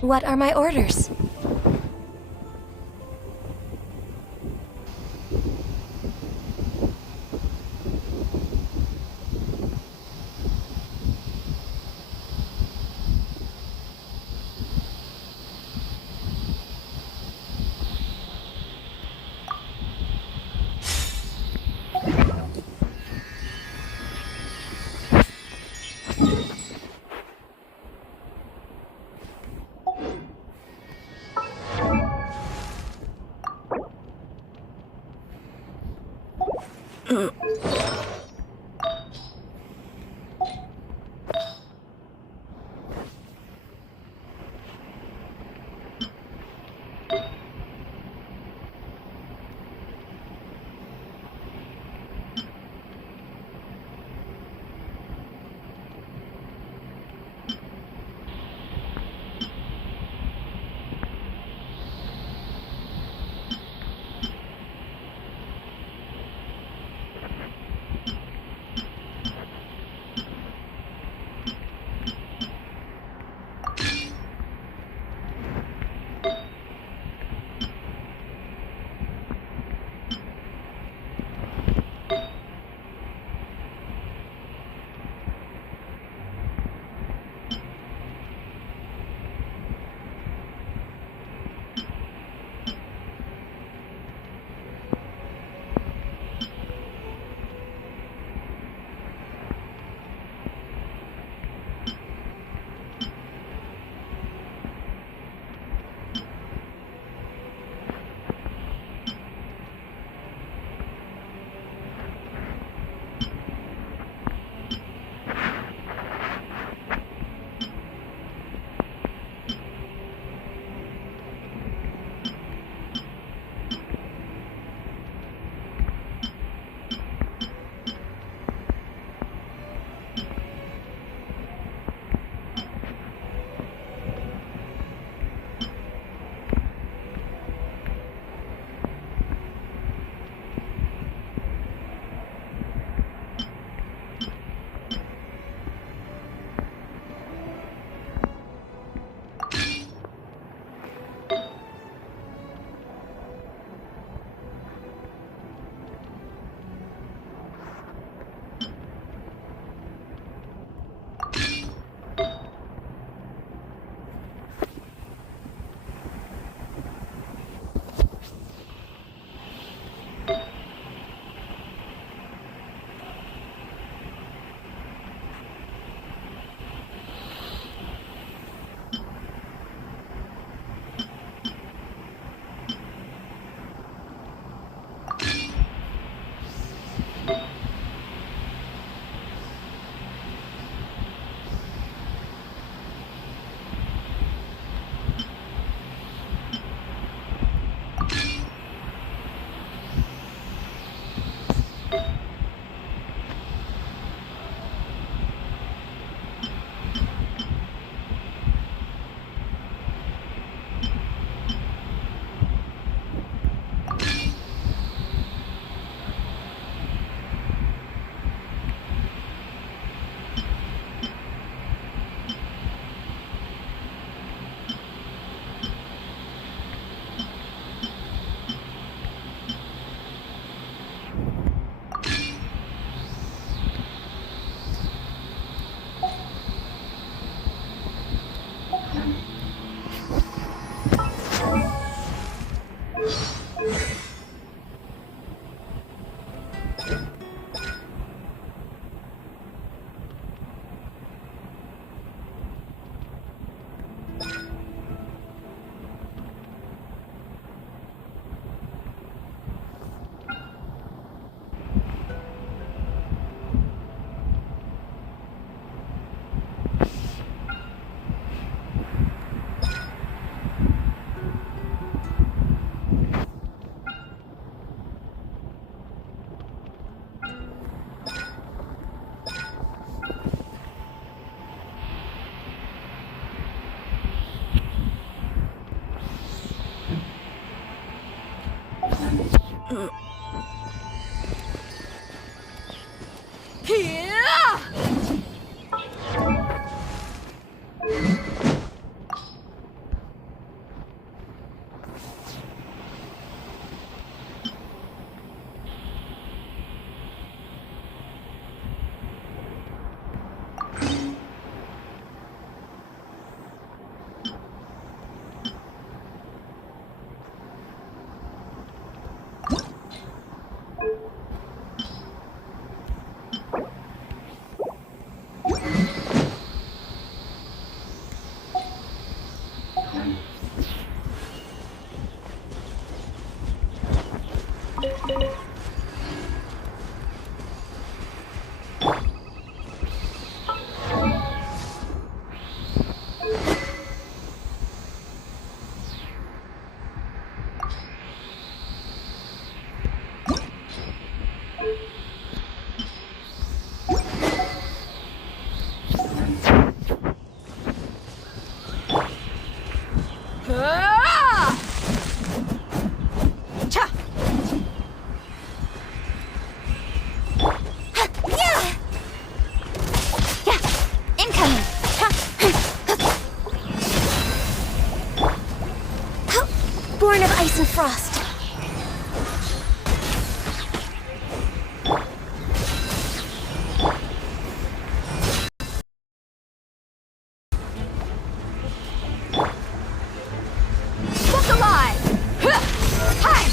What are my orders? Born of ice and frost. Look alive! Hi!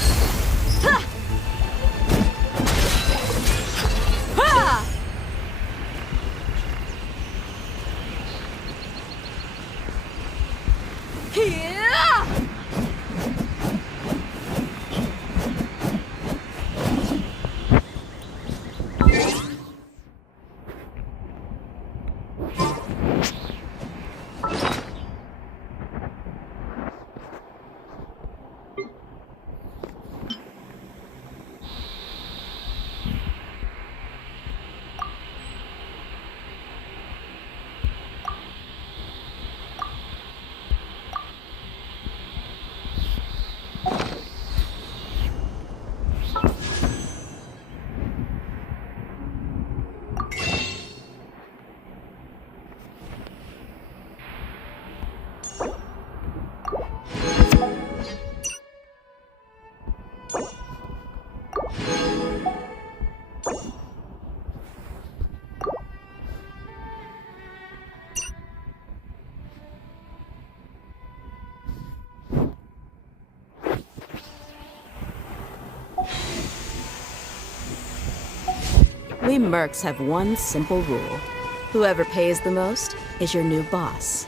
We mercs have one simple rule. Whoever pays the most is your new boss.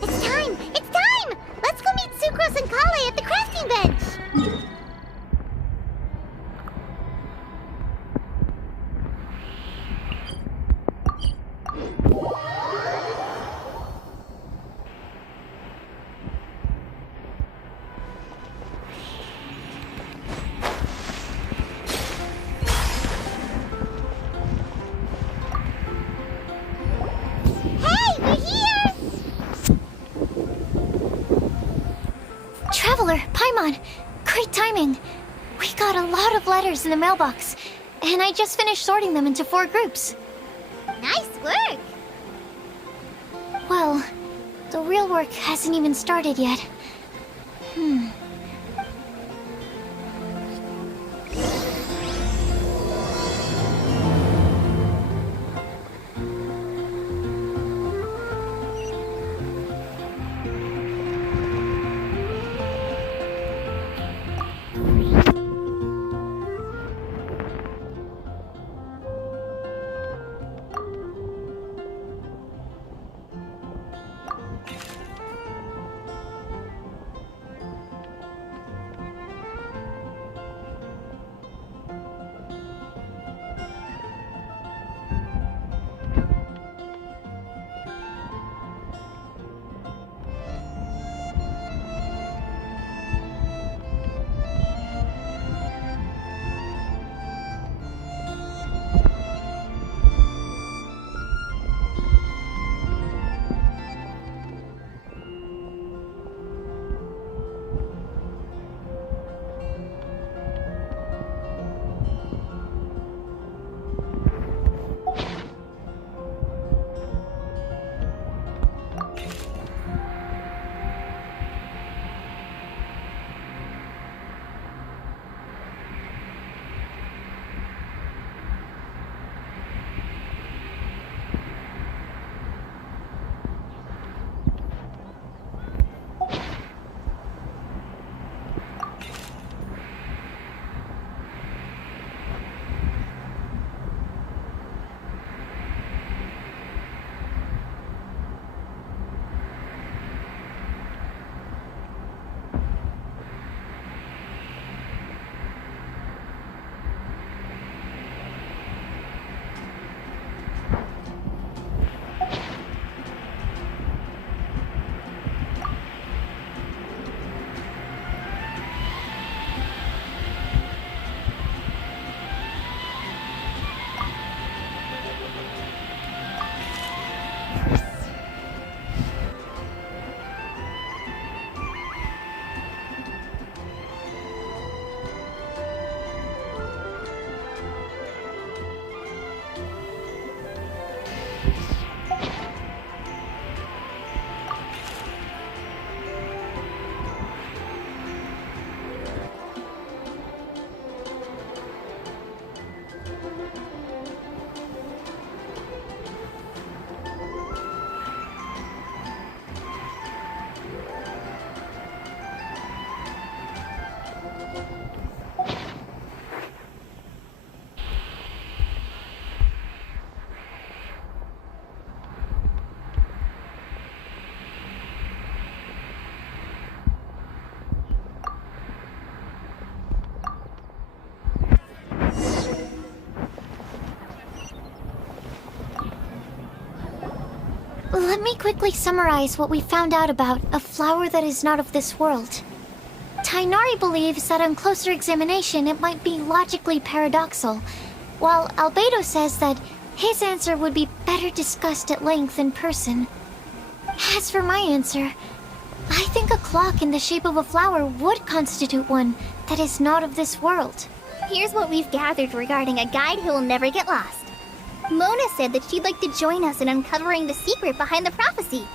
It's time! It's time! Let's go meet Sucrose and Kale at the crafting bench! Hey, we're here! Traveler, Paimon, great timing. We got a lot of letters in the mailbox, and I just finished sorting them into 4 groups. Nice work! Well, the real work hasn't even started yet. Let me quickly summarize what we found out about a flower that is not of this world. Tainari believes that on closer examination it might be logically paradoxal, while Albedo says that his answer would be better discussed at length in person. As for my answer, I think a clock in the shape of a flower would constitute one that is not of this world. Here's what we've gathered regarding a guide who will never get lost. Mona said that she'd like to join us in uncovering the secret behind the prophecy,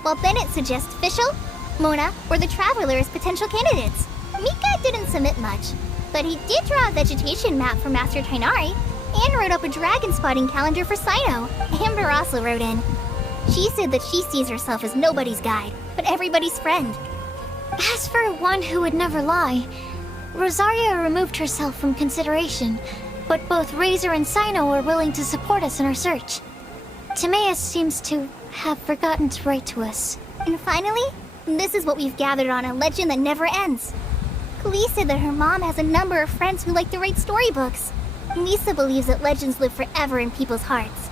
while Bennett suggests Fischl, Mona, or the Traveler as potential candidates. Mika didn't submit much, but he did draw a vegetation map for Master Tainari and wrote up a dragon spotting calendar for Sino. Amber also wrote in. She said that she sees herself as nobody's guide, but everybody's friend. As for one who would never lie, Rosaria removed herself from consideration, but both Razor and Sino are willing to support us in our search. Timaeus seems to have forgotten to write to us. And finally, this is what we've gathered on a legend that never ends. Klee said that her mom has a number of friends who like to write storybooks. Lisa believes that legends live forever in people's hearts.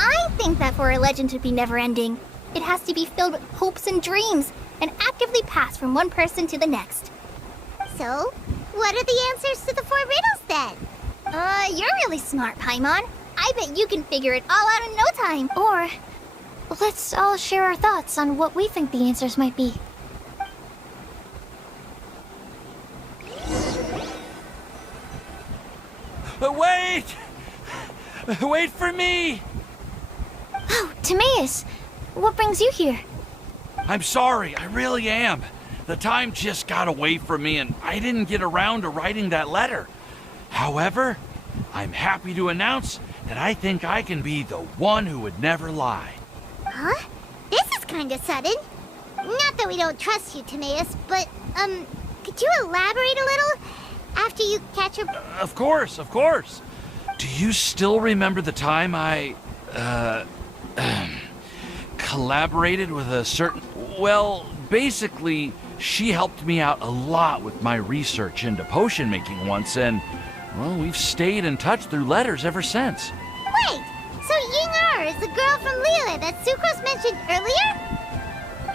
I think that for a legend to be never-ending, it has to be filled with hopes and dreams, and actively passed from one person to the next. So, what are the answers to the 4 riddles then? You're really smart, Paimon. I bet you can figure it all out in no time. Or, let's all share our thoughts on what we think the answers might be. Wait! Wait for me! Oh, Timaeus! What brings you here? I'm sorry, I really am. The time just got away from me and I didn't get around to writing that letter. However, I'm happy to announce that I think I can be the one who would never lie. Huh? This is kinda sudden. Not that we don't trust you, Timaeus, but, could you elaborate a little? After you catch her... Of course, of course. Do you still remember the time I, collaborated with a certain... Well, basically, she helped me out a lot with my research into potion making once, and, well, we've stayed in touch through letters ever since. Wait! So Ying-Er is the girl from Liyue that Sucrose mentioned earlier?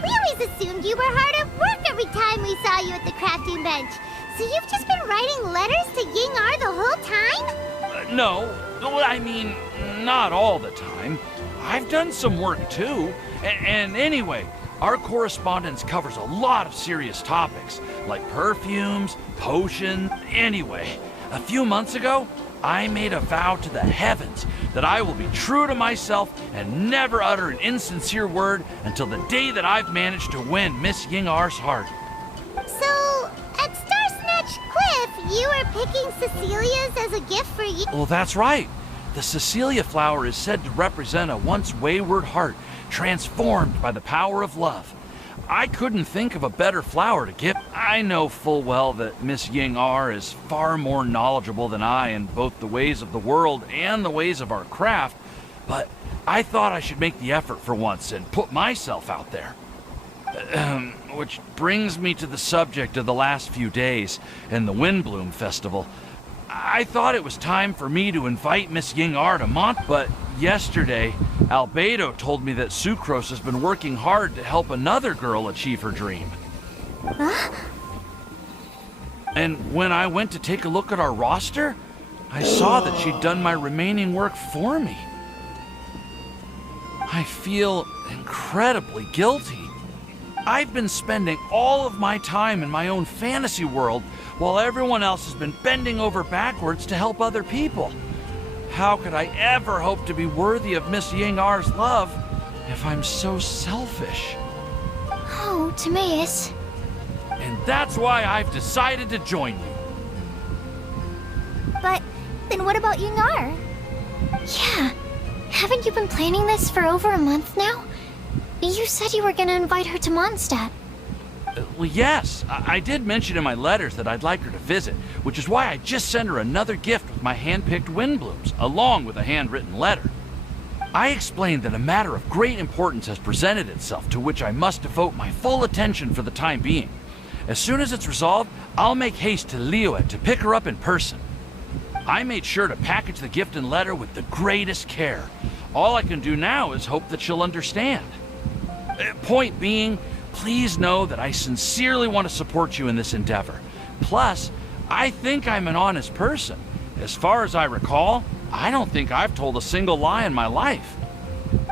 We always assumed you were hard at work every time we saw you at the crafting bench. So you've just been writing letters to Ying-Er the whole time? No, I mean, not all the time. I've done some work too. And anyway, our correspondence covers a lot of serious topics, like perfumes, potions. Anyway, a few months ago, I made a vow to the heavens that I will be true to myself and never utter an insincere word until the day that I've managed to win Miss Ying-Er's heart. So, at Star Snatch Cliff, you were picking Cecilia's as a gift for you? Well, that's right. The Cecilia flower is said to represent a once wayward heart transformed by the power of love. I couldn't think of a better flower to give. I know full well that Miss Ying-Er is far more knowledgeable than I in both the ways of the world and the ways of our craft, but I thought I should make the effort for once and put myself out there. Which brings me to the subject of the last few days and the Windbloom Festival. I thought it was time for me to invite Miss Ying-Er to Mont, but yesterday, Albedo told me that Sucrose has been working hard to help another girl achieve her dream. Huh? And when I went to take a look at our roster, I saw that she'd done my remaining work for me. I feel incredibly guilty. I've been spending all of my time in my own fantasy world while everyone else has been bending over backwards to help other people. How could I ever hope to be worthy of Miss Ying-Er's love if I'm so selfish? Oh, Timaeus. And that's why I've decided to join you. But then what about Ying-Er? Yeah. Haven't you been planning this for over a month now? You said you were gonna invite her to Mondstadt. Well, yes. I did mention in my letters that I'd like her to visit, which is why I just sent her another gift with my hand-picked Windblooms, along with a handwritten letter. I explained that a matter of great importance has presented itself to which I must devote my full attention for the time being. As soon as it's resolved, I'll make haste to Liyue to pick her up in person. I made sure to package the gift and letter with the greatest care. All I can do now is hope that she'll understand. Point being, please know that I sincerely want to support you in this endeavor. Plus, I think I'm an honest person. As far as I recall, I don't think I've told a single lie in my life.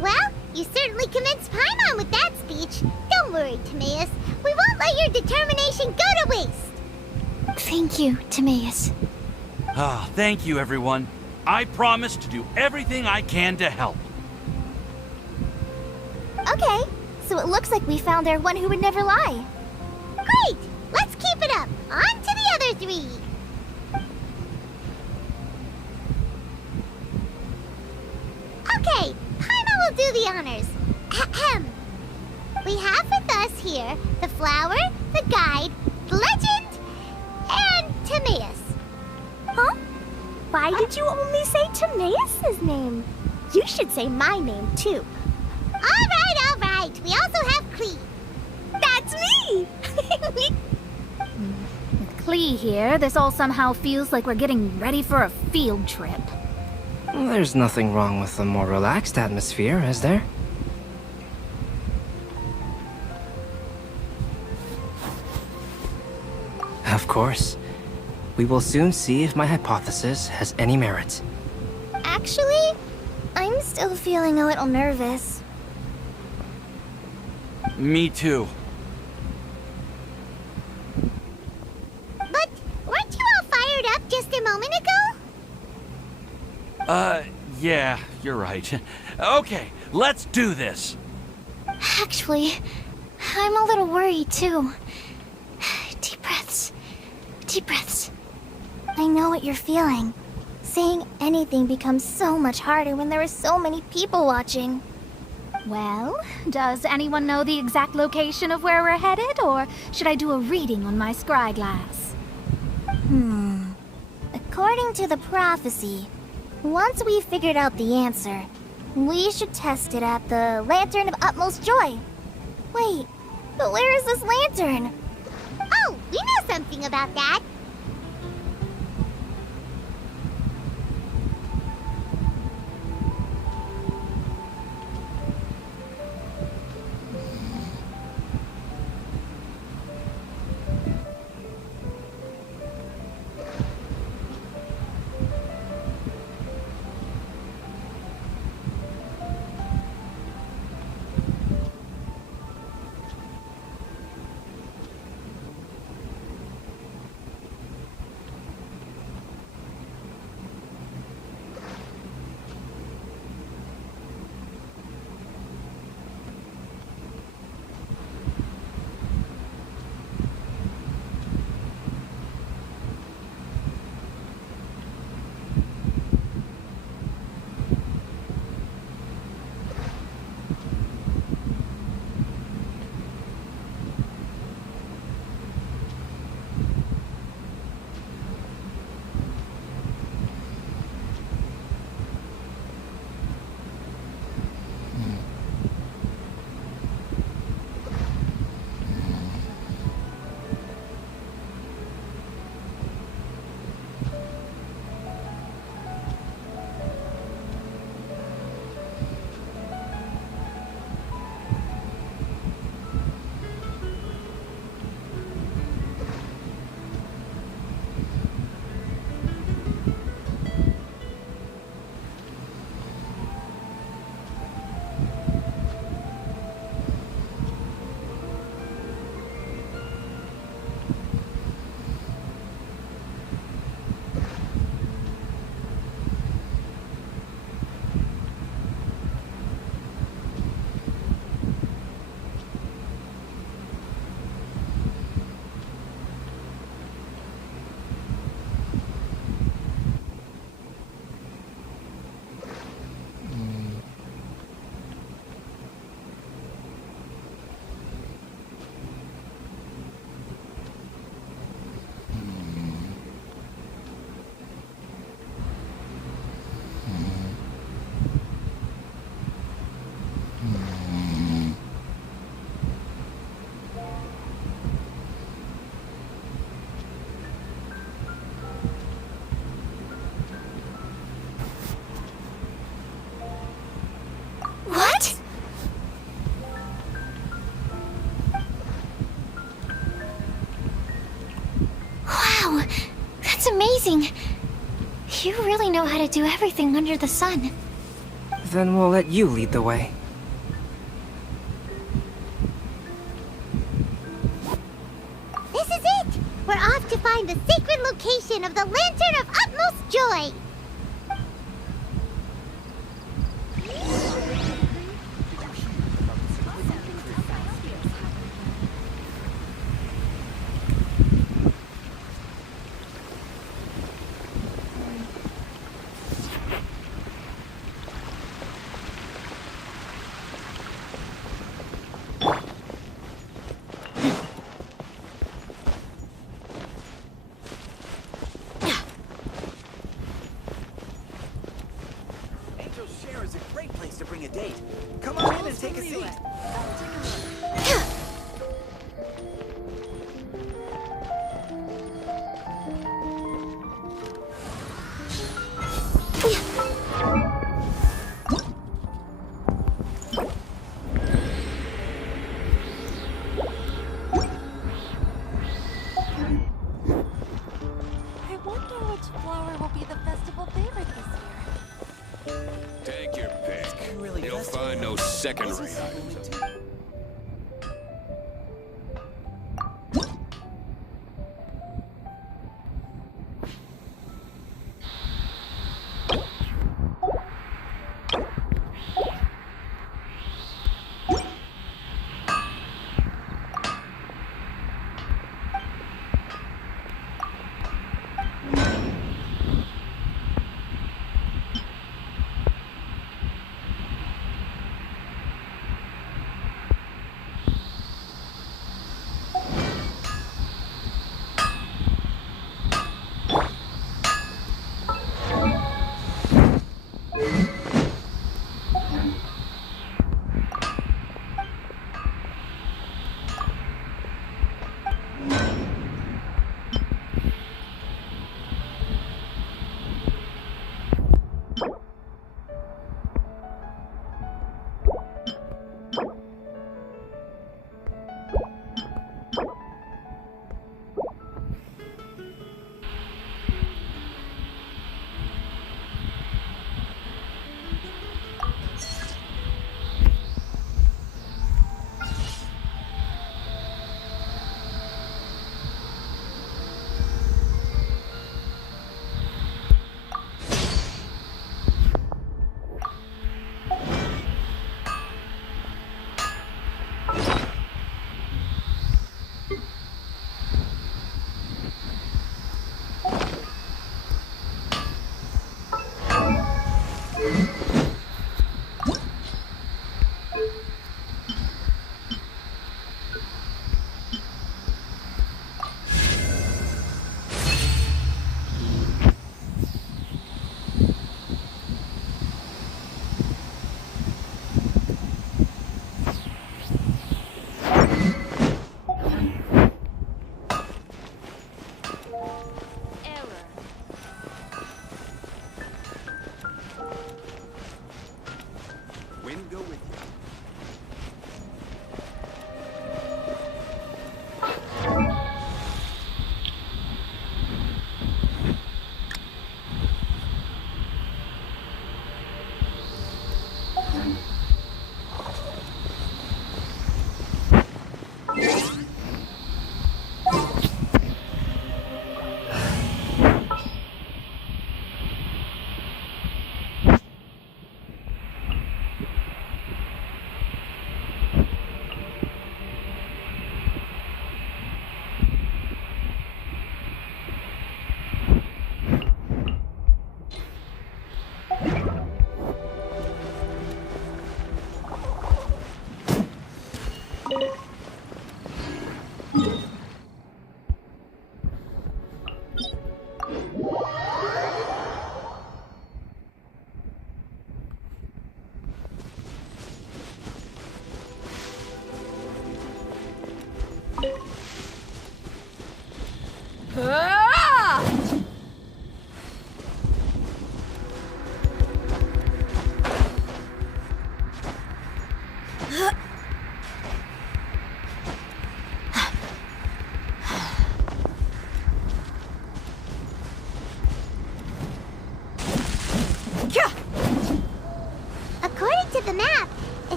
Well, you certainly convinced Paimon with that speech. Don't worry, Timaeus. We won't let your determination go to waste. Thank you, Timaeus. Ah, thank you, everyone. I promise to do everything I can to help. Okay, so it looks like we found our one who would never lie. Great! Let's keep it up. On to the other three. Okay, Paimon will do the honors. Ahem. We have with us here the flower, the guide, the legend, and Timaeus. Huh? Why did you only say Timaeus' name? You should say my name, too. All right. We also have Klee. That's me! With Klee here, this all somehow feels like we're getting ready for a field trip. There's nothing wrong with a more relaxed atmosphere, is there? Of course. We will soon see if my hypothesis has any merit. Actually, I'm still feeling a little nervous. Me too. But weren't you all fired up just a moment ago? Yeah, you're right. Okay, let's do this. Actually, I'm a little worried too. Deep breaths. Deep breaths. I know what you're feeling. Saying anything becomes so much harder when there are so many people watching. Well, does anyone know the exact location of where we're headed, or should I do a reading on my scry glass? According to the prophecy, once we've figured out the answer, we should test it at the Lantern of Utmost Joy. Wait, but where is this lantern? Oh, we know something about that. to do everything under the sun. Then we'll let you lead the way. This is it! We're off to find the sacred location of the Lantern of Utmost Joy! Is a great place to bring a date. Come on in and take a seat. I wonder which flower will be the festival favorite this year. Take your pick. Really You'll best find no second-rate This is items. really too-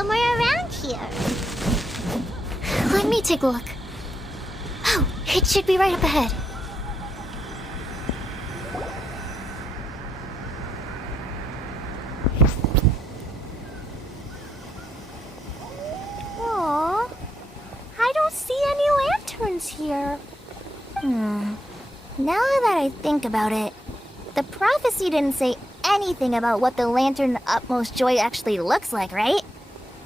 somewhere around here. Let me take a look. Oh, it should be right up ahead. Aww. I don't see any lanterns here. Now that I think about it, the prophecy didn't say anything about what the Lantern Utmost Joy actually looks like, right?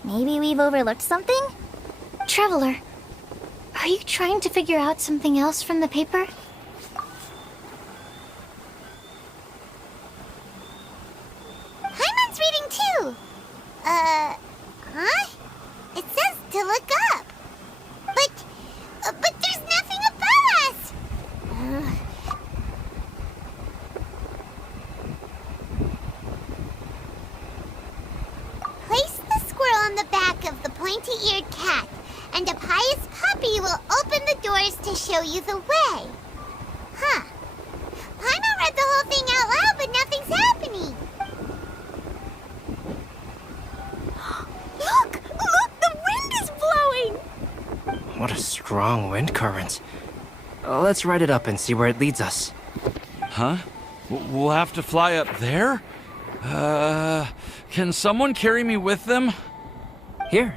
Maybe we've overlooked something? Traveler, are you trying to figure out something else from the paper? Hyman's reading too. Huh? It says to look up. But there's nothing above us. Place the squirrel on the back of the pointy-eared cat, and a pious puppy will open the doors to show you the way. Huh. Paimon read the whole thing out loud, but nothing's happening. Look! Look! The wind is blowing! What a strong wind current. Let's ride it up and see where it leads us. Huh? We'll have to fly up there? Can someone carry me with them? Here.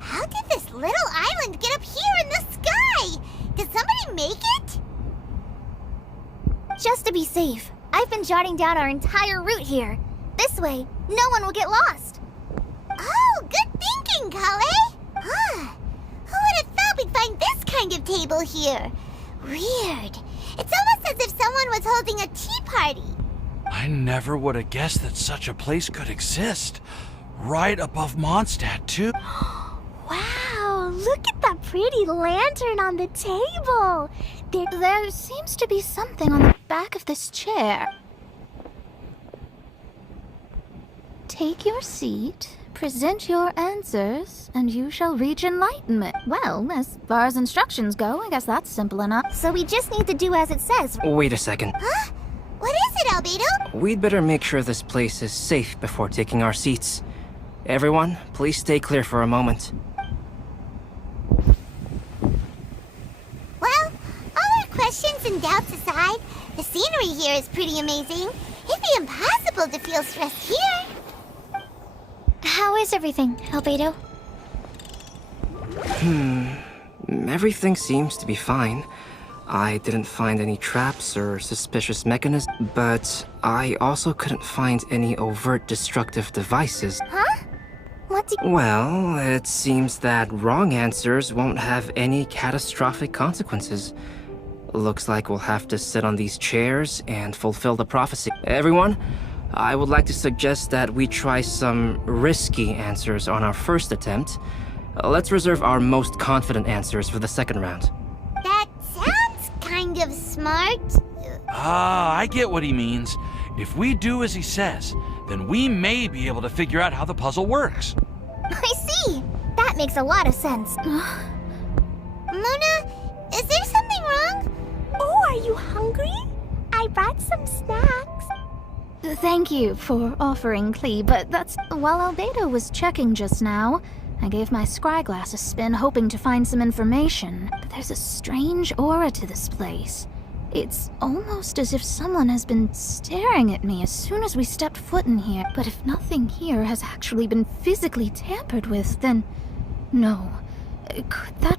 How did this little island get up here in the sky? Did somebody make it? Just to be safe, I've been jotting down our entire route here. This way, no one will get lost. Oh, good thinking, Kale. Huh. Who would have thought we'd find this kind of table here? Weird. It's almost as if someone was holding a tea party. I never would have guessed that such a place could exist. Right above Mondstadt, too. Wow, look at that pretty lantern on the table. There seems to be something on the back of this chair. Take your seat, present your answers, and you shall reach enlightenment. Well, as far as instructions go, I guess that's simple enough. So we just need to do as it says. Wait a second. Huh? What is it, Albedo? We'd better make sure this place is safe before taking our seats. Everyone, please stay clear for a moment. Well, all our questions and doubts aside, the scenery here is pretty amazing. It'd be impossible to feel stressed here. How is everything, Albedo? Everything seems to be fine. I didn't find any traps or suspicious mechanisms, but I also couldn't find any overt destructive devices. Huh? What do you... Well, it seems that wrong answers won't have any catastrophic consequences. Looks like we'll have to sit on these chairs and fulfill the prophecy. Everyone, I would like to suggest that we try some risky answers on our first attempt. Let's reserve our most confident answers for the second round. That sounds kind of smart. Ah, I get what he means. If we do as he says, then we may be able to figure out how the puzzle works. I see. That makes a lot of sense. Mona, is there something wrong? Oh, are you hungry? I brought some snacks. Thank you for offering, Klee, but that's... While Albedo was checking just now, I gave my scryglass a spin hoping to find some information. But there's a strange aura to this place. It's almost as if someone has been staring at me as soon as we stepped foot in here. But if nothing here has actually been physically tampered with, then... No. Could that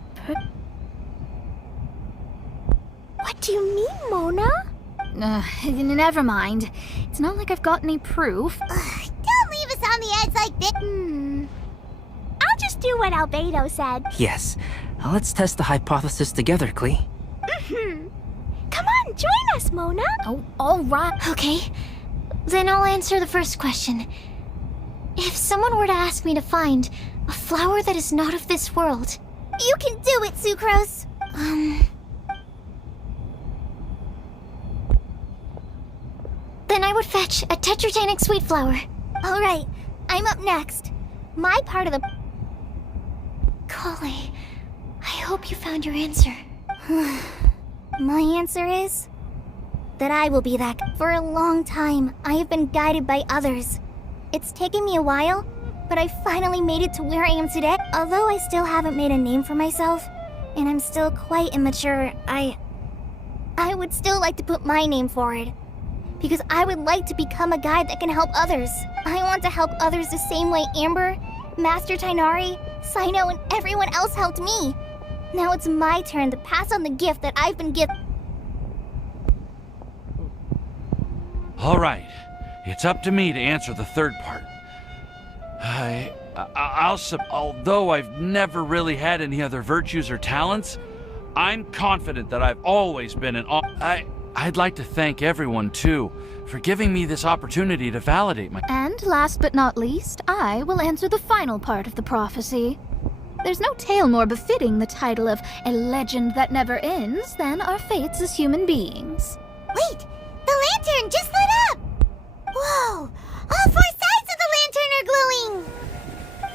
What do you mean, Mona? Never mind. It's not like I've got any proof. Don't leave us on the edge like this. I'll just do what Albedo said. Yes. Let's test the hypothesis together, Klee. Come on, join us, Mona. Oh, all right. Okay, then I'll answer the first question. If someone were to ask me to find a flower that is not of this world, You can do it, Sucrose. then I would fetch a tetratanic sweet flower. All right, I'm up next. My part of the... Kale, I hope you found your answer. My answer is that I will be that. For a long time, I have been guided by others. It's taken me a while, but I finally made it to where I am today. Although I still haven't made a name for myself, and I'm still quite immature, I would still like to put my name forward. Because I would like to become a guide that can help others. I want to help others the same way Amber, Master Tainari, Sino, and everyone else helped me. Now it's my turn to pass on the gift that I've been given. All right, it's up to me to answer the third part. Although I've never really had any other virtues or talents, I'm confident that I've always been an I'd like to thank everyone, too, for giving me this opportunity to validate my... And last but not least, I will answer the final part of the prophecy. There's no tale more befitting the title of a legend that never ends than our fates as human beings. Wait! The lantern just lit up! Whoa! All four sides of the lantern are glowing!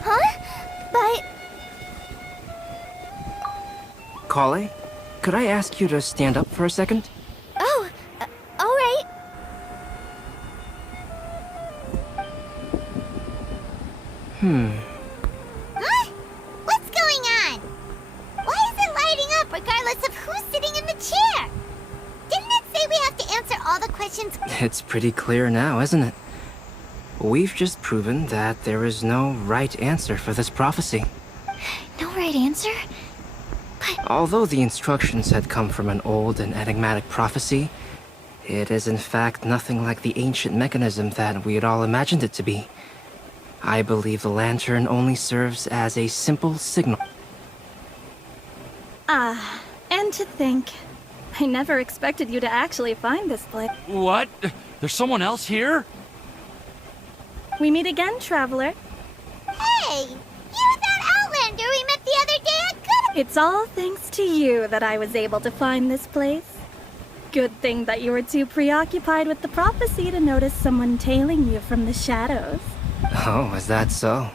Huh? But... Kale, could I ask you to stand up for a second? Oh, all right. Huh? What's going on? Why is it lighting up regardless of who's sitting in the chair? Didn't it say we have to answer all the questions? It's pretty clear now, isn't it? We've just proven that there is no right answer for this prophecy. No right answer? Although the instructions had come from an old and enigmatic prophecy, it is in fact nothing like the ancient mechanism that we had all imagined it to be. I believe the lantern only serves as a simple signal. And to think, I never expected you to actually find this place. What? There's someone else here? We meet again, traveler. Hey! You're that Outlander we met the other day at Good... It's all thanks to you that I was able to find this place. Good thing that you were too preoccupied with the prophecy to notice someone tailing you from the shadows. Oh, is that so?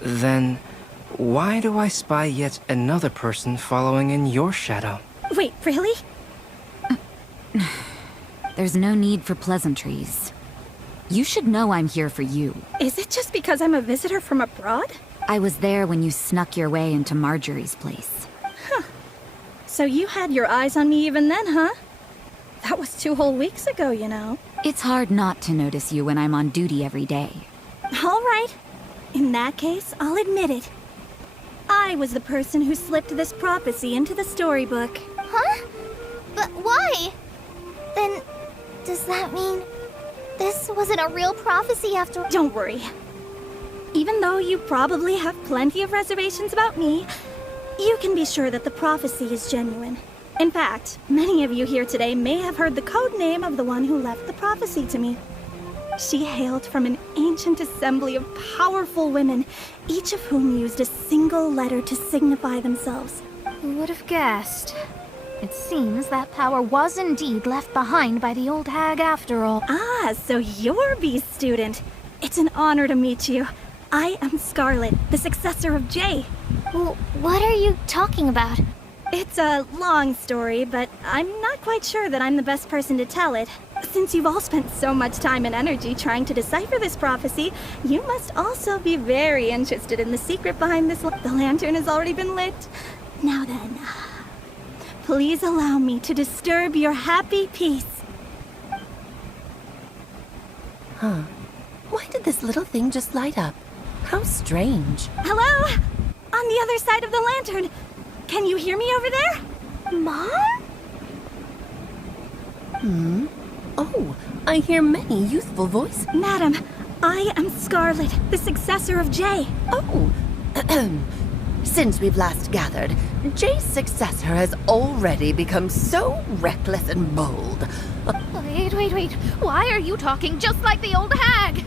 Then, why do I spy yet another person following in your shadow? Wait, really? There's no need for pleasantries. You should know I'm here for you. Is it just because I'm a visitor from abroad? I was there when you snuck your way into Marjorie's place. So you had your eyes on me even then, huh? That was 2 whole weeks ago, you know. It's hard not to notice you when I'm on duty every day. All right. In that case, I'll admit it. I was the person who slipped this prophecy into the storybook. Huh? But why? Then, does that mean this wasn't a real prophecy after... Don't worry. Even though you probably have plenty of reservations about me, you can be sure that the prophecy is genuine. In fact, many of you here today may have heard the code name of the one who left the prophecy to me. She hailed from an ancient assembly of powerful women, each of whom used a single letter to signify themselves. Who would have guessed? It seems that power was indeed left behind by the old hag after all. Ah, so you're B's student. It's an honor to meet you. I am Scarlet, the successor of Jay. Well, what are you talking about? It's a long story, but I'm not quite sure that I'm the best person to tell it. Since you've all spent so much time and energy trying to decipher this prophecy, you must also be very interested in the secret behind this. The lantern has already been lit. Now then, please allow me to disturb your happy peace. Huh. Why did this little thing just light up? How strange. Hello? On the other side of the lantern. Can you hear me over there? Mom? Oh, I hear many youthful voices. Madam, I am Scarlet, the successor of Jay. Oh, since we've last gathered, Jay's successor has already become so reckless and bold. Wait. Why are you talking just like the old hag?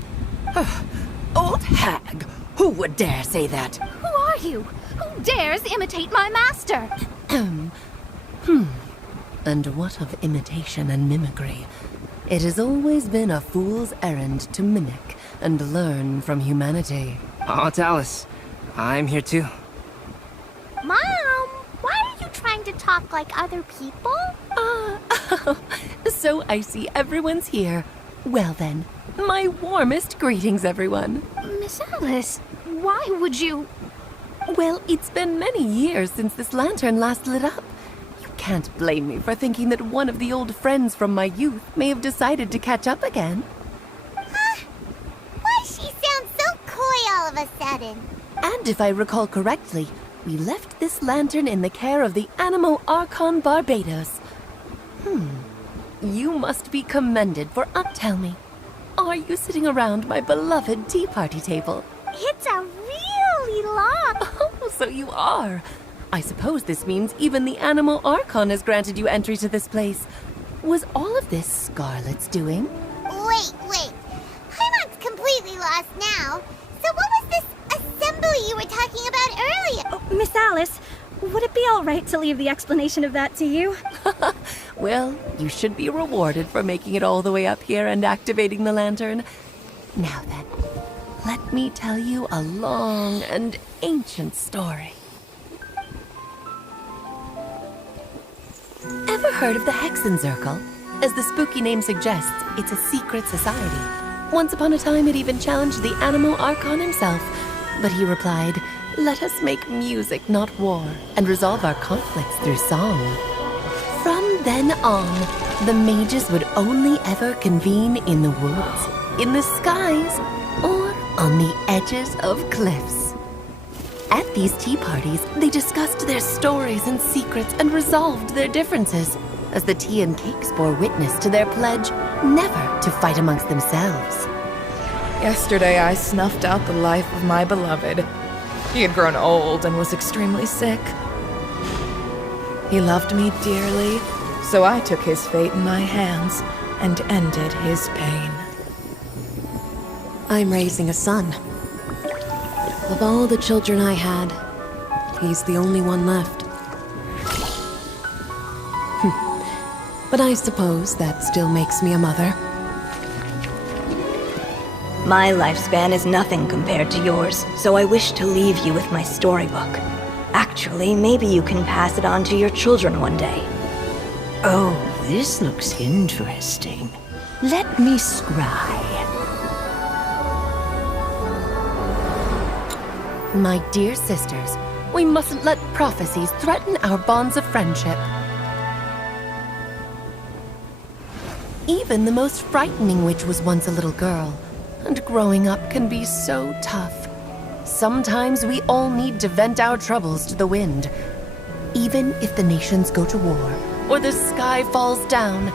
Old hag? Who would dare say that? Who are you? Who dares imitate my master? And what of imitation and mimicry? It has always been a fool's errand to mimic and learn from humanity. Oh, it's Alice. I'm here too. Mom, why are you trying to talk like other people? So I see everyone's here. Well then, my warmest greetings, everyone. Miss Alice, why would you... Well, it's been many years since this lantern last lit up. You can't blame me for thinking that one of the old friends from my youth may have decided to catch up again. Huh? Why does she sound so coy all of a sudden? And if I recall correctly, we left this lantern in the care of the Animo Archon Barbados. You must be commended for tell me, are you sitting around my beloved tea party table? It's a really long... Oh, so you are. I suppose this means even the Animo Archon has granted you entry to this place. Was all of this Scarlet's doing? Wait. Paimon's completely lost now. So what was this assembly you were talking about earlier? Oh, Miss Alice, would it be all right to leave the explanation of that to you? Well, you should be rewarded for making it all the way up here and activating the lantern. Now then, let me tell you a long and ancient story. Ever heard of the Hexenzirkel? As the spooky name suggests, it's a secret society. Once upon a time, it even challenged the Animo Archon himself. But he replied, "Let us make music, not war, and resolve our conflicts through song." From then on, the mages would only ever convene in the woods, in the skies, or on the edges of cliffs. At these tea parties, they discussed their stories and secrets and resolved their differences, as the tea and cakes bore witness to their pledge never to fight amongst themselves. Yesterday I snuffed out the life of my beloved. He had grown old and was extremely sick. He loved me dearly, so I took his fate in my hands and ended his pain. I'm raising a son. Of all the children I had, he's the only one left. But I suppose that still makes me a mother. My lifespan is nothing compared to yours, so I wish to leave you with my storybook. Actually, maybe you can pass it on to your children one day. Oh, this looks interesting. Let me scry. My dear sisters, we mustn't let prophecies threaten our bonds of friendship. Even the most frightening witch was once a little girl, and growing up can be so tough. Sometimes we all need to vent our troubles to the wind. Even if the nations go to war, or the sky falls down,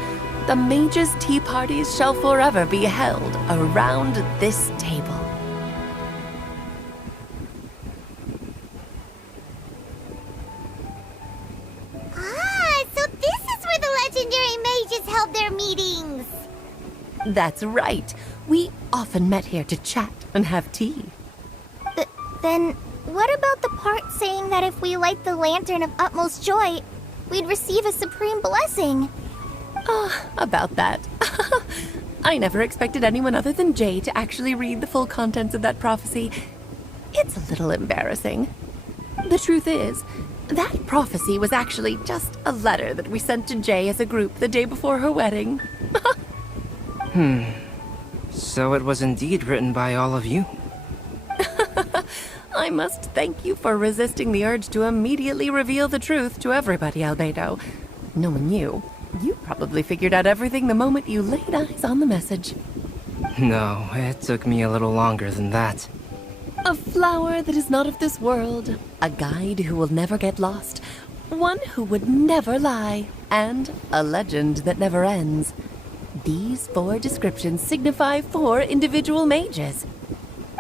the mages' tea parties shall forever be held around this table. So this is where the legendary mages held their meetings. That's right. We often met here to chat and have tea. Then what about the part saying that if we light the lantern of utmost joy, we'd receive a supreme blessing? About that. I never expected anyone other than Jay to actually read the full contents of that prophecy. It's a little embarrassing. The truth is, that prophecy was actually just a letter that we sent to Jay as a group the day before her wedding. So it was indeed written by all of you. I must thank you for resisting the urge to immediately reveal the truth to everybody, Albedo. Knowing you, you probably figured out everything the moment you laid eyes on the message. No, it took me a little longer than that. A flower that is not of this world, a guide who will never get lost, one who would never lie, and a legend that never ends. These 4 descriptions signify 4 individual mages.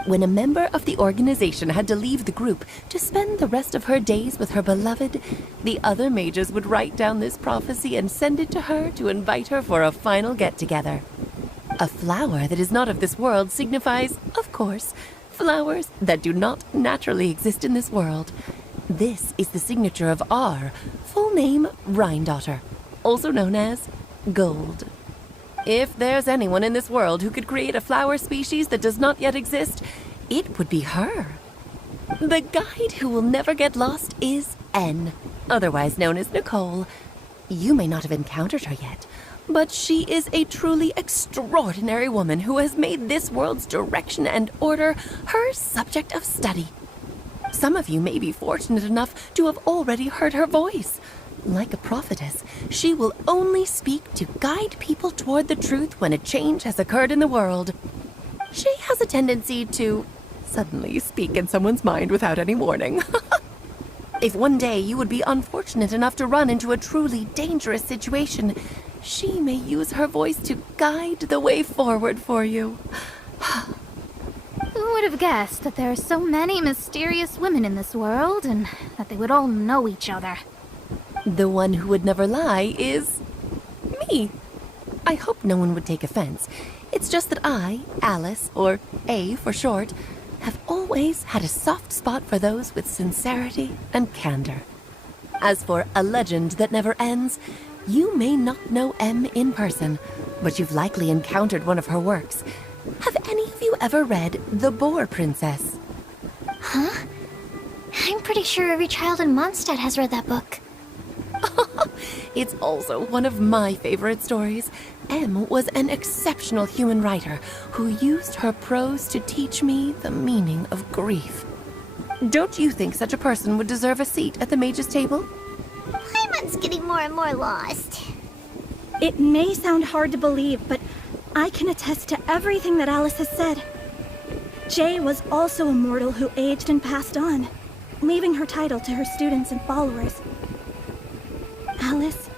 When a member of the organization had to leave the group to spend the rest of her days with her beloved, the other mages would write down this prophecy and send it to her to invite her for a final get-together. A flower that is not of this world signifies, of course, flowers that do not naturally exist in this world. This is the signature of our full name, Rhine-daughter, also known as Gold. If there's anyone in this world who could create a flower species that does not yet exist, it would be her. The guide who will never get lost is N, otherwise known as Nicole. You may not have encountered her yet, but she is a truly extraordinary woman who has made this world's direction and order her subject of study. Some of you may be fortunate enough to have already heard her voice. Like a prophetess, she will only speak to guide people toward the truth when a change has occurred in the world. She has a tendency to suddenly speak in someone's mind without any warning. If one day you would be unfortunate enough to run into a truly dangerous situation, she may use her voice to guide the way forward for you. Who would have guessed that there are so many mysterious women in this world and that they would all know each other? The one who would never lie is me. I hope no one would take offense. It's just that I, Alice, or A for short, have always had a soft spot for those with sincerity and candor. As for a legend that never ends, you may not know M in person, but you've likely encountered one of her works. Have any of you ever read The Boar Princess? Huh? I'm pretty sure every child in Mondstadt has read that book. It's also one of my favorite stories. M was an exceptional human writer who used her prose to teach me the meaning of grief. Don't you think such a person would deserve a seat at the mage's table? Paimon's getting more and more lost. It may sound hard to believe, but I can attest to everything that Alice has said. Jay was also a mortal who aged and passed on, leaving her title to her students and followers. Alice,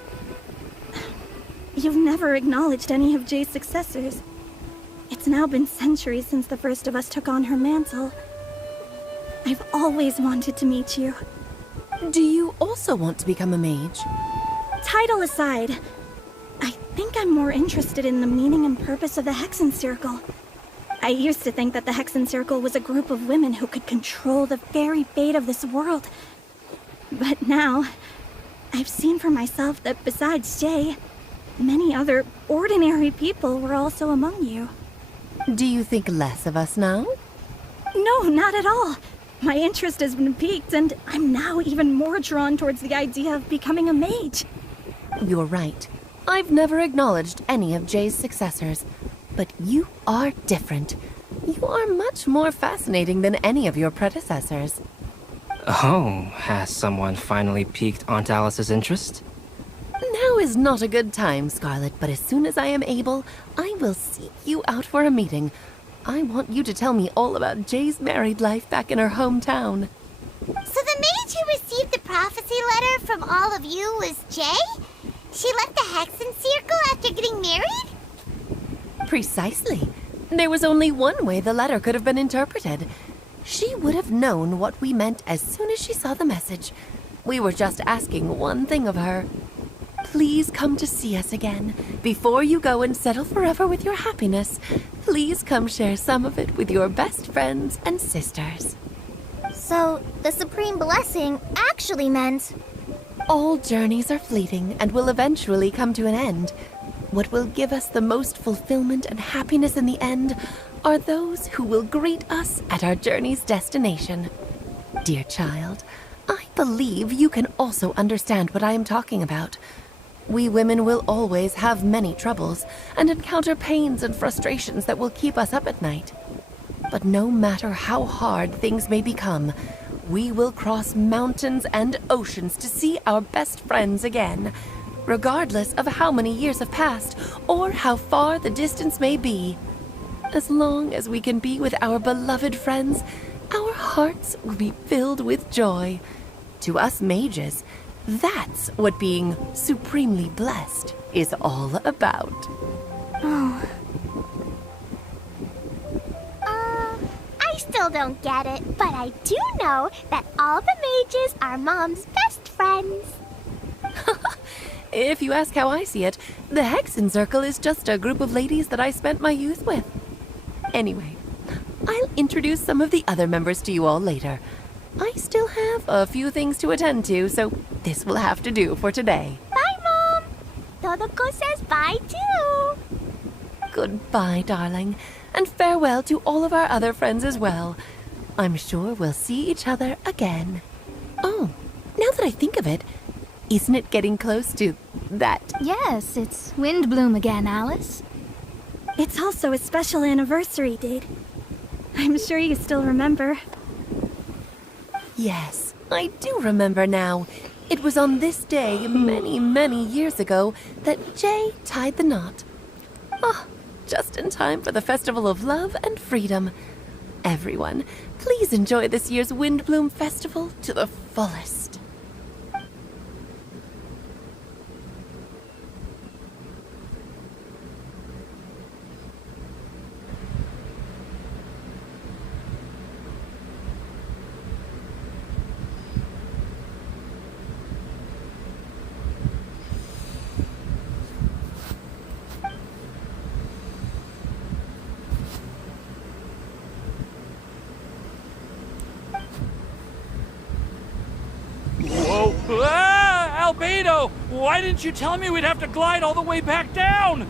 you've never acknowledged any of Jay's successors. It's now been centuries since the first of us took on her mantle. I've always wanted to meet you. Do you also want to become a mage? Title aside, I think I'm more interested in the meaning and purpose of the Hexen Circle. I used to think that the Hexen Circle was a group of women who could control the very fate of this world. But now, I've seen for myself that besides Jay, many other ordinary people were also among you. Do you think less of us now? No, not at all. My interest has been piqued, and I'm now even more drawn towards the idea of becoming a mage. You're right. I've never acknowledged any of Jay's successors, but you are different. You are much more fascinating than any of your predecessors. Oh, has someone finally piqued Aunt Alice's interest? Now is not a good time, Scarlet, but as soon as I am able, I will seek you out for a meeting. I want you to tell me all about Jay's married life back in her hometown. So the mage who received the prophecy letter from all of you was Jay? She left the Hexen Circle after getting married? Precisely. There was only one way the letter could have been interpreted. She would have known what we meant as soon as she saw the message. We were just asking one thing of her. Please come to see us again. Before you go and settle forever with your happiness, please come share some of it with your best friends and sisters. So, the Supreme Blessing actually meant... All journeys are fleeting and will eventually come to an end. What will give us the most fulfillment and happiness in the end are those who will greet us at our journey's destination. Dear child, I believe you can also understand what I am talking about. We women will always have many troubles and encounter pains and frustrations that will keep us up at night. But no matter how hard things may become, we will cross mountains and oceans to see our best friends again, regardless of how many years have passed or how far the distance may be. As long as we can be with our beloved friends, our hearts will be filled with joy. To us mages, that's what being supremely blessed is all about. Oh. I still don't get it, but I do know that all the mages are Mom's best friends. If you ask how I see it, the Hexen Circle is just a group of ladies that I spent my youth with. Anyway, I'll introduce some of the other members to you all later. I still have a few things to attend to, so this will have to do for today. Bye, Mom! Todoko says bye, too! Goodbye, darling, and farewell to all of our other friends as well. I'm sure we'll see each other again. Oh, now that I think of it, isn't it getting close to that? Yes, it's Windbloom again, Alice. It's also a special anniversary date. I'm sure you still remember. Yes, I do remember now. It was on this day, many, many years ago, that Jay tied the knot. Oh, just in time for the Festival of Love and Freedom. Everyone, please enjoy this year's Windbloom Festival to the fullest. Whoa! Ah! Albedo! Why didn't you tell me we'd have to glide all the way back down?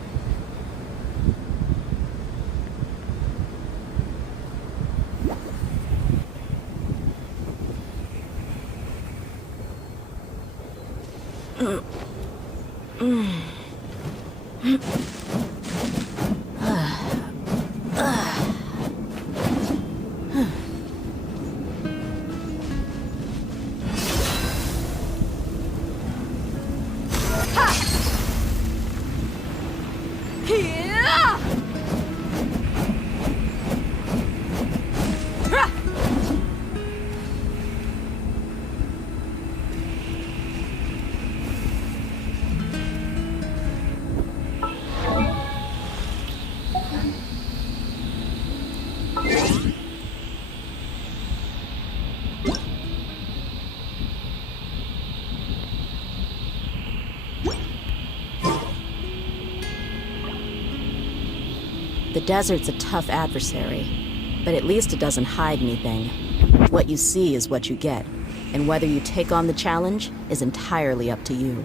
The desert's a tough adversary, but at least it doesn't hide anything. What you see is what you get, and whether you take on the challenge is entirely up to you.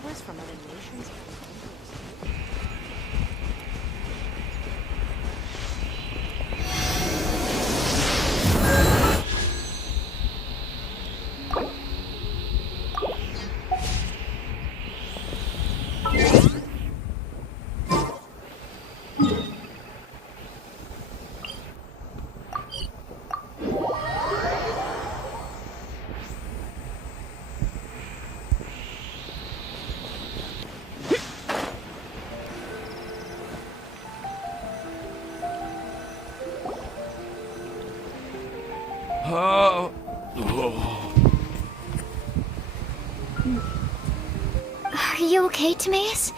Flowers from other nations. Are you okay, Timaeus?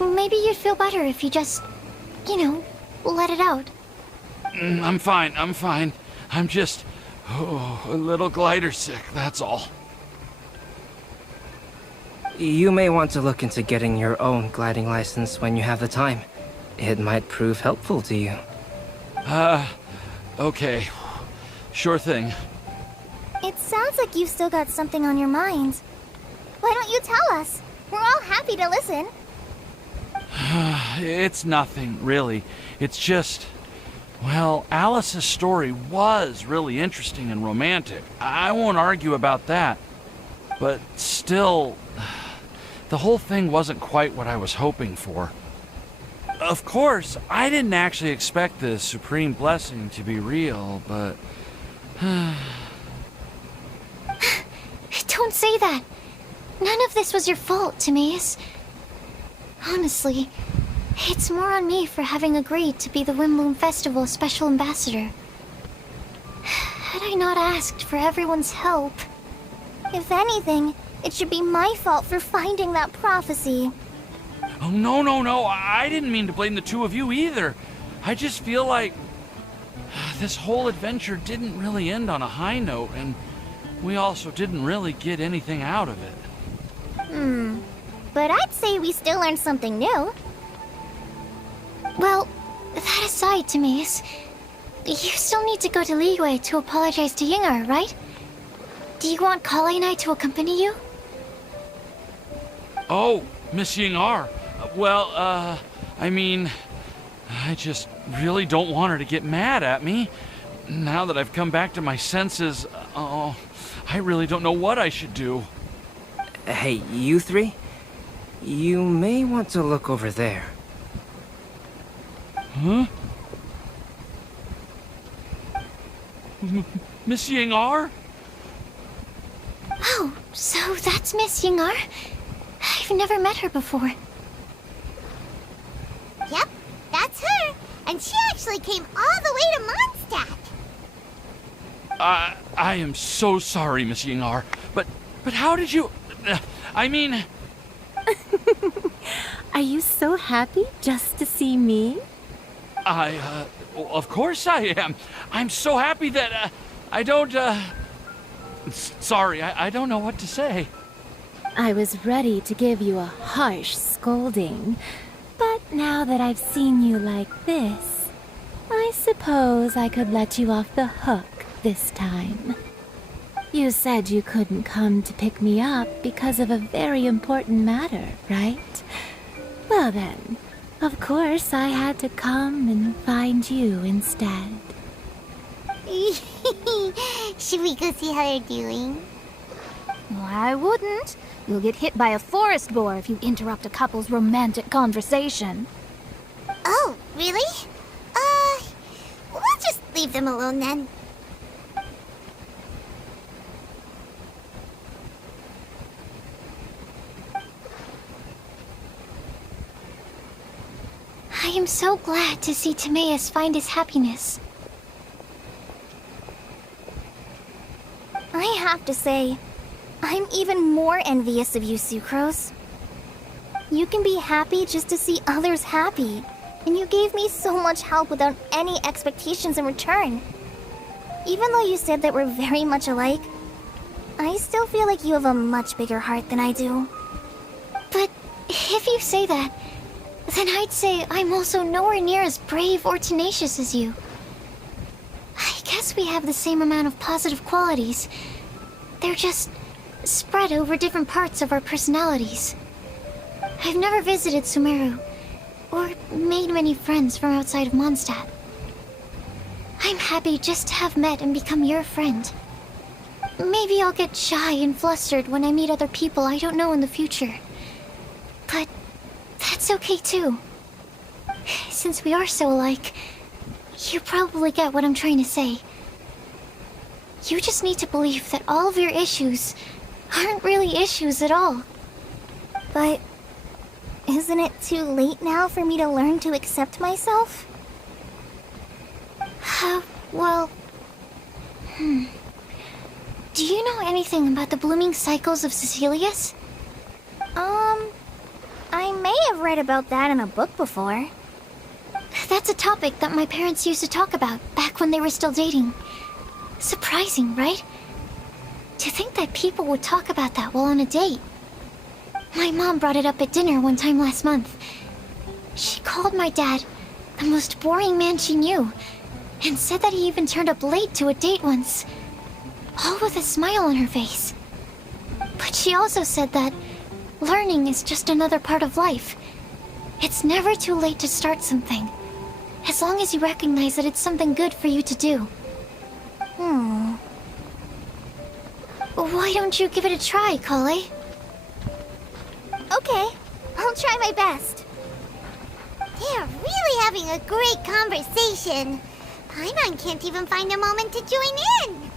Maybe you'd feel better if you just, let it out. I'm fine, I'm fine. I'm just, a little glider sick, that's all. You may want to look into getting your own gliding license when you have the time. It might prove helpful to you. Okay. Sure thing. It sounds like you've still got something on your mind. Why don't you tell us? We're all happy to listen. It's nothing, really. It's just... Well, Alice's story was really interesting and romantic. I won't argue about that. But still, the whole thing wasn't quite what I was hoping for. Of course, I didn't actually expect the supreme blessing to be real, but... Don't say that. None of this was your fault, Timaeus. Honestly, it's more on me for having agreed to be the Windbloom Festival Special Ambassador. Had I not asked for everyone's help... If anything, it should be my fault for finding that prophecy. Oh, no. I didn't mean to blame the two of you either. I just feel like... this whole adventure didn't really end on a high note, and we also didn't really get anything out of it. But I'd say we still learned something new. Well, that aside, Timaeus, you still need to go to Liyue to apologize to Yingar, right? Do you want Kale and I to accompany you? Oh, Miss Yingar. Well, I mean... I just really don't want her to get mad at me. Now that I've come back to my senses, I really don't know what I should do. Hey, you three? You may want to look over there. Huh? Miss Yingar? Oh, so that's Miss Yingar? I've never met her before. Yep, that's her. And she actually came all the way to Mondstadt. I am so sorry, Miss Yingar. But how did you... I mean... Are you so happy just to see me? Of course I am. I'm so happy that, I don't, Sorry, I don't know what to say. I was ready to give you a harsh scolding, but now that I've seen you like this, I suppose I could let you off the hook this time. You said you couldn't come to pick me up because of a very important matter, right? Well then, of course I had to come and find you instead. Should we go see how they're doing? I wouldn't. You'll get hit by a forest boar if you interrupt a couple's romantic conversation. Oh, really? We'll just leave them alone then. I am so glad to see Timaeus find his happiness. I have to say, I'm even more envious of you, Sucrose. You can be happy just to see others happy, and you gave me so much help without any expectations in return. Even though you said that we're very much alike, I still feel like you have a much bigger heart than I do. But if you say that, then I'd say I'm also nowhere near as brave or tenacious as you. I guess we have the same amount of positive qualities. They're just spread over different parts of our personalities. I've never visited Sumeru, or made many friends from outside of Mondstadt. I'm happy just to have met and become your friend. Maybe I'll get shy and flustered when I meet other people I don't know in the future. But that's okay too. Since we are so alike, you probably get what I'm trying to say. You just need to believe that all of your issues aren't really issues at all. But isn't it too late now for me to learn to accept myself? Well... Do you know anything about the blooming cycles of Cecilius? I may have read about that in a book before. That's a topic that my parents used to talk about back when they were still dating. Surprising, right? To think that people would talk about that while on a date. My mom brought it up at dinner one time last month. She called my dad the most boring man she knew, and said that he even turned up late to a date once, all with a smile on her face. But she also said that learning is just another part of life. It's never too late to start something, as long as you recognize that it's something good for you to do. Why don't you give it a try, Kale? Okay, I'll try my best. They're really having a great conversation. Paimon can't even find a moment to join in.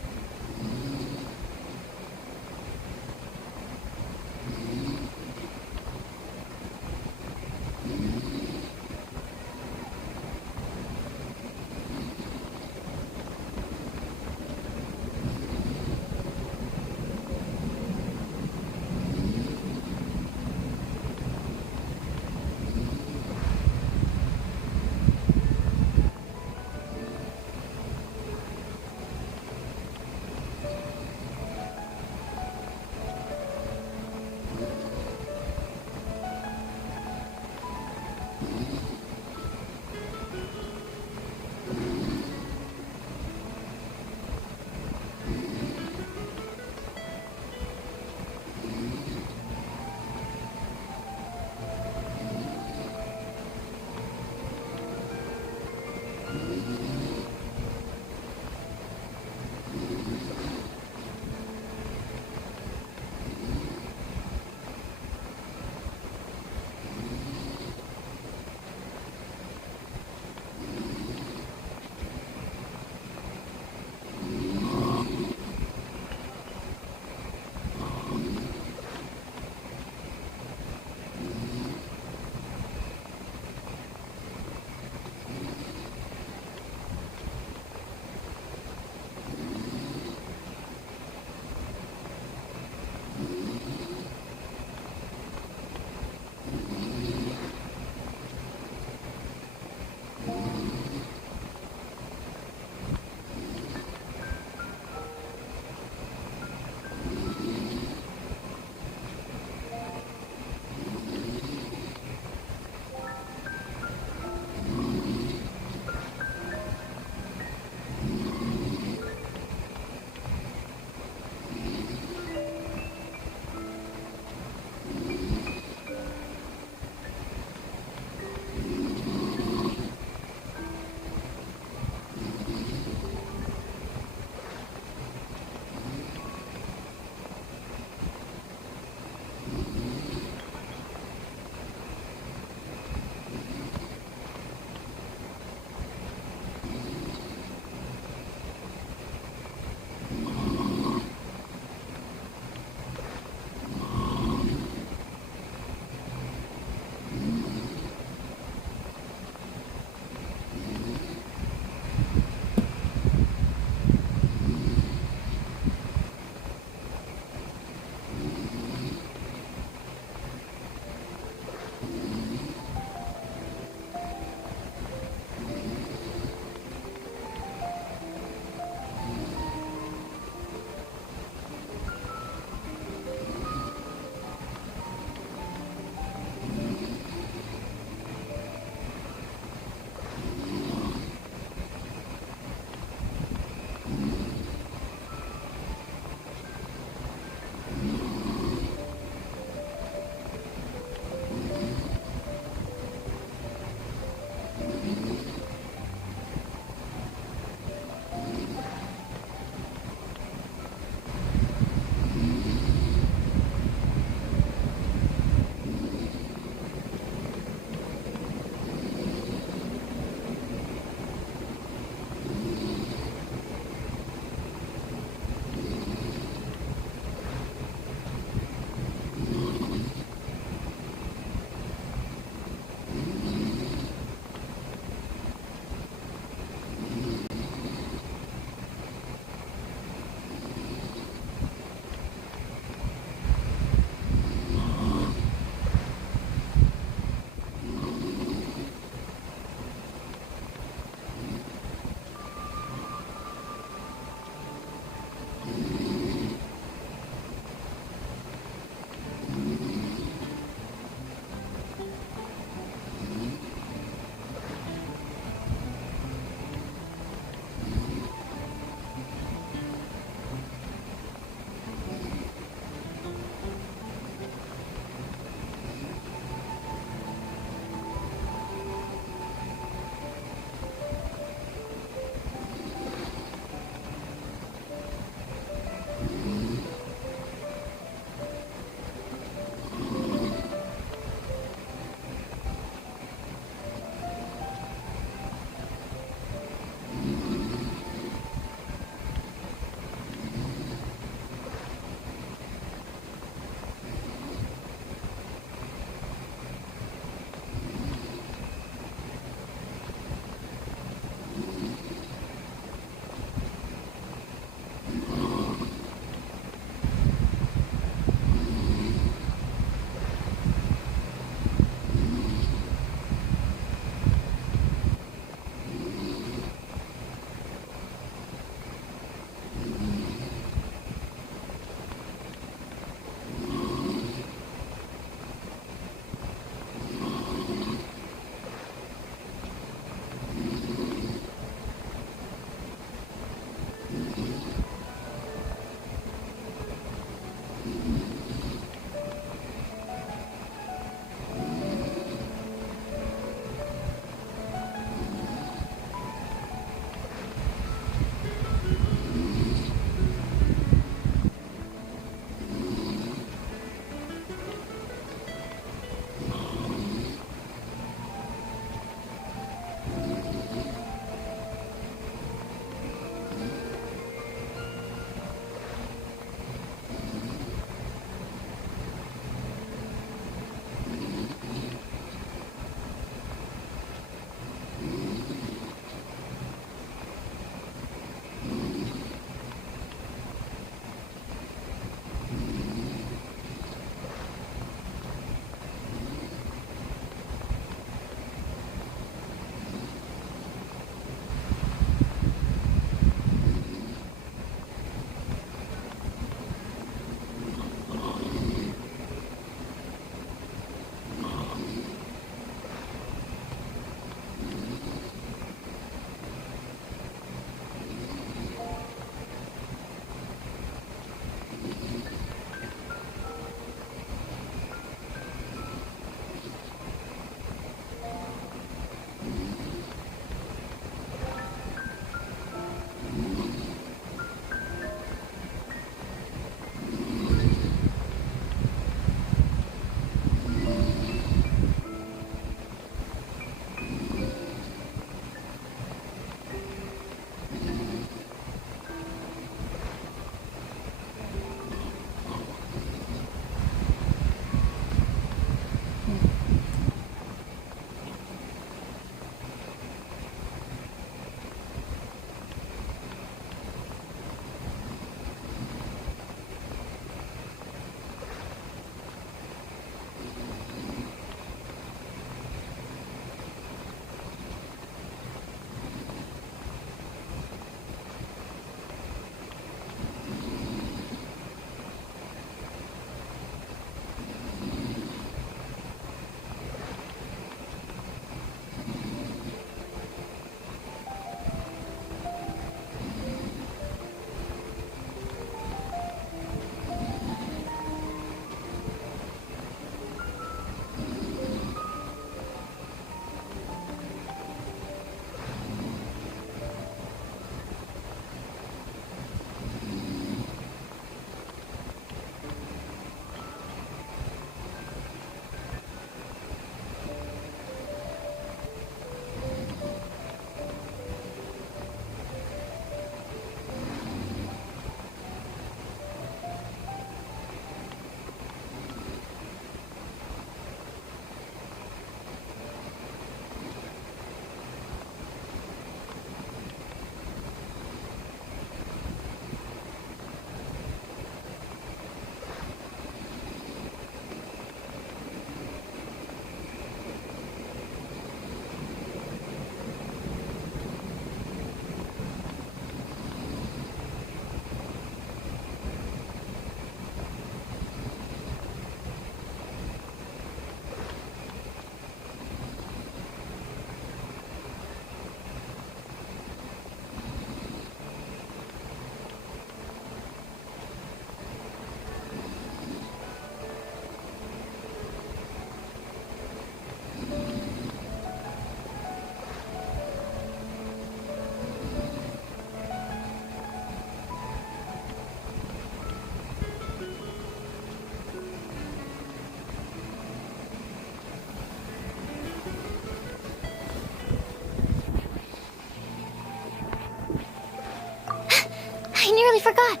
forgot.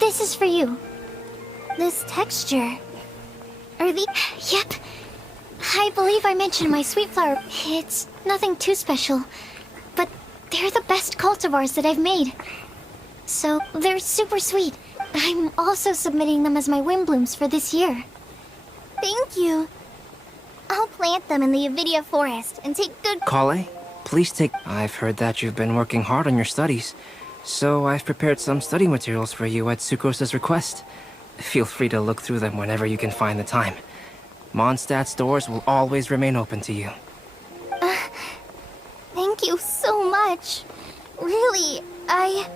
This is for you. This texture. Are the... Yep. I believe I mentioned my sweet flower. It's nothing too special, but they're the best cultivars that I've made. So, they're super sweet. I'm also submitting them as my wind blooms for this year. Thank you. I'll plant them in the Avidia forest and take good... Kale, please take... I've heard that you've been working hard on your studies, so I've prepared some study materials for you at Sucrose's request. Feel free to look through them whenever you can find the time. Mondstadt's doors will always remain open to you. Thank you so much. Really, I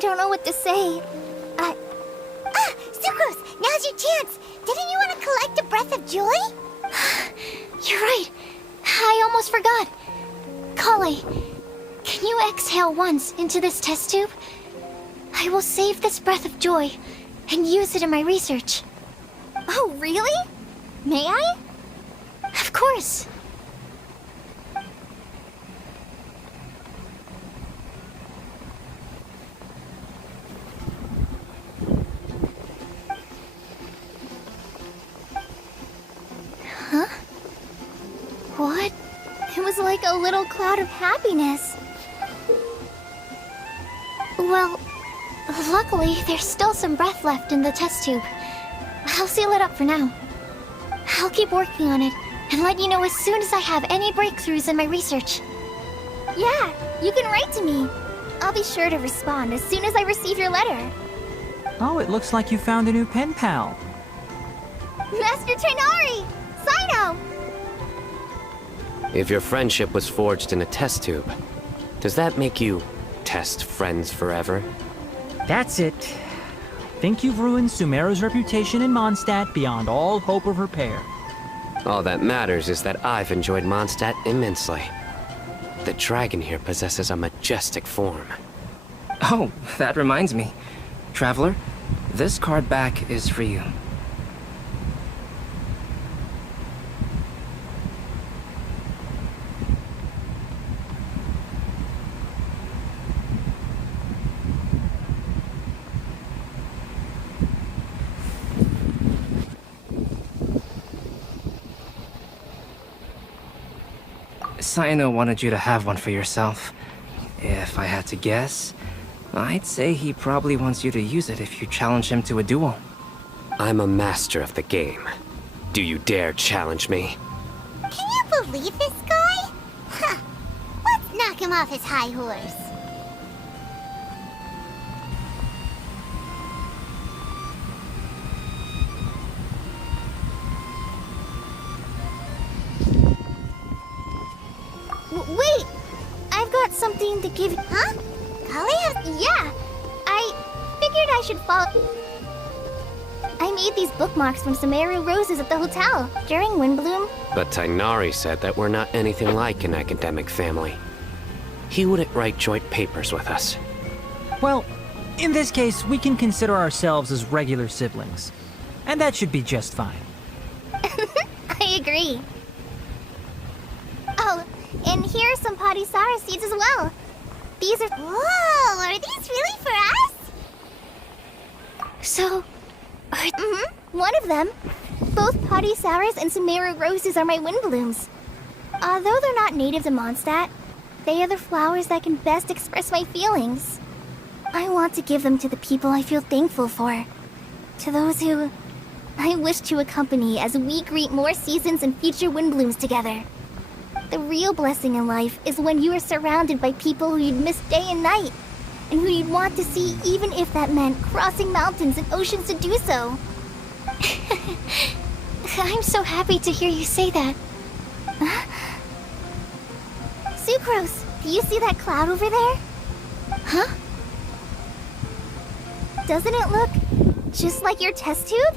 don't know what to say. Sucrose, now's your chance. Didn't you want to collect a breath of joy? You're right. I almost forgot. Kale, can you exhale once into this test tube? I will save this breath of joy and use it in my research. Oh, really? May I? Of course. Huh? What? It was like a little cloud of happiness. Well, luckily, there's still some breath left in the test tube. I'll seal it up for now. I'll keep working on it and let you know as soon as I have any breakthroughs in my research. Yeah, you can write to me. I'll be sure to respond as soon as I receive your letter. Oh, it looks like you found a new pen pal. Master Tainari! Sino! If your friendship was forged in a test tube, does that make you test friends forever? That's it. Think you've ruined Sumeru's reputation in Mondstadt beyond all hope of repair. All that matters is that I've enjoyed Mondstadt immensely. The dragon here possesses a majestic form. Oh, that reminds me. Traveler, this card back is for you. Sino wanted you to have one for yourself. If I had to guess, I'd say he probably wants you to use it if you challenge him to a duel. I'm a master of the game. Do you dare challenge me? Can you believe this guy? Huh. Let's knock him off his high horse. Wait! I've got something to give you. Huh? Kale? Yeah! I figured I should follow. I made these bookmarks from Sumeru roses at the hotel during Windbloom. But Tainari said that we're not anything like an academic family. He wouldn't write joint papers with us. Well, in this case, we can consider ourselves as regular siblings. And that should be just fine. I agree. Oh, and here are some Padisara seeds as well. These are... Whoa, are these really for us? So... one of them. Both Padissaras and Sumeru roses are my Windblooms. Although they're not native to Mondstadt, they are the flowers that can best express my feelings. I want to give them to the people I feel thankful for. To those who I wish to accompany as we greet more seasons and future Windblooms together. The real blessing in life is when you are surrounded by people who you'd miss day and night, and who you'd want to see even if that meant crossing mountains and oceans to do so. I'm so happy to hear you say that. Sucrose, do you see that cloud over there? Huh? Doesn't it look just like your test tube?